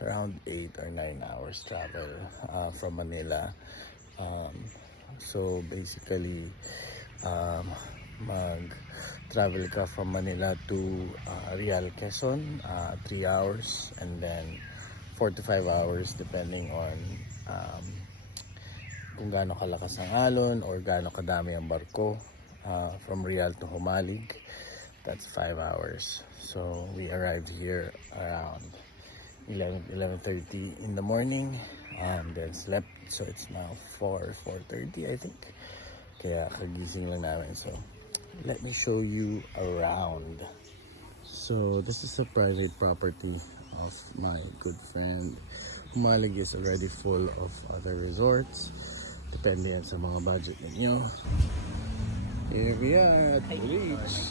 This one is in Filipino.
It's around 8 or 9 hours travel from Manila. So basically, mag-travel ka from Manila to Real, Quezon, 3 hours, and then 4 to 5 hours depending on kung gaano kalakas ang alon or gaano kadami ang barko. From Real to Humalig, that's 5 hours. So we arrived here around 11:30 in the morning, and then slept. So it's now 4:30 I think. Kaya kagising lang namin. So let me show you around. So this is a private property of my good friend. Humalig is already full of other resorts. Depende yan sa mga budget ninyo. Here we are at the beach.